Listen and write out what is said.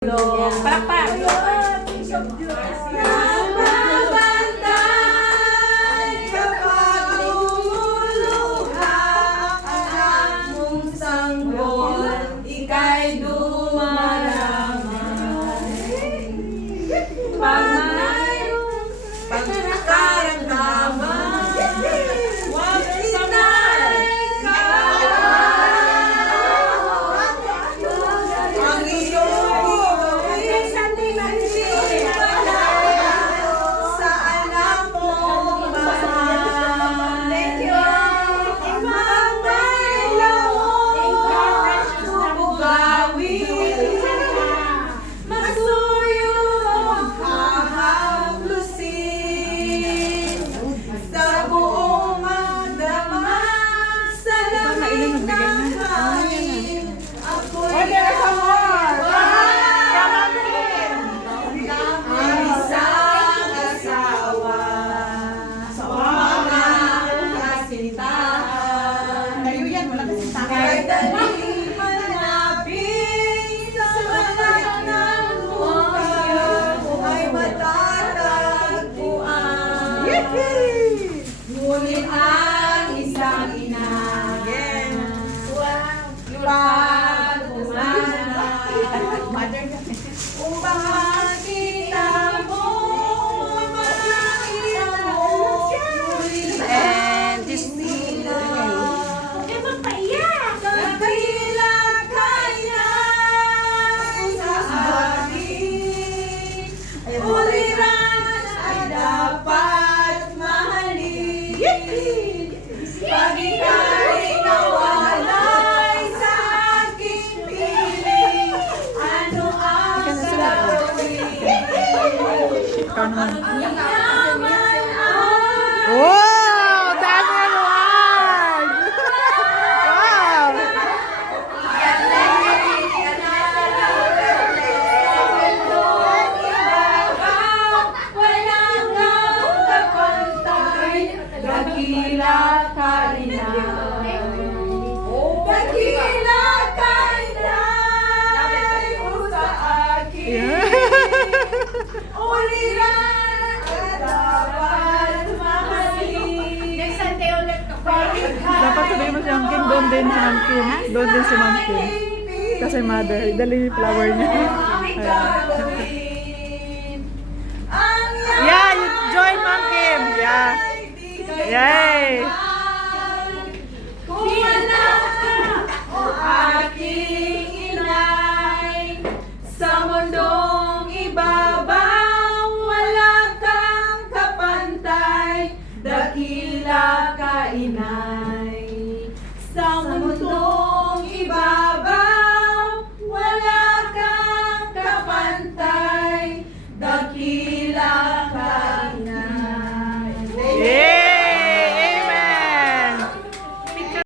Palakpak! Namabantay kapag lumuluha ang anak mong sanggol, ika'y dumaraman. Pag mayroong pagkaramdaman, huwag itinay ka. Ang iyong sa anak mong mahal. Imamay lawong bubugawin, masuyong hahaplusin sa buong magdama sa lamig ng hangin. Ako'y ang isang asawa sa mga kasintahan. Kahit daling manapit sa balat ng buhay ay matatagpuan. Ngunit ang isang ina upang makita mo mga ina mo muli And this Dakila kaya sa atin, uliran ay dapat mahalin. Pag ika'y nawalay sa aking piling, ano ang gagawin? Yaman ang wow! Dami na naman! Wow! Dakila ka rin na. Dakila ka rin na. Sa akin. Uliran dapat mahalin. Dapat sabihin mo si Ma'am Kim, doon din si Ma'am Kim. Doon din si Ma'am Kim. Kasi mother, dali yung flower niya. Yeah, you join Ma'am Kim. Yeah. Yay! Kung anak o aking inay, sa mundong ibabaw wala kang kapantay, dakila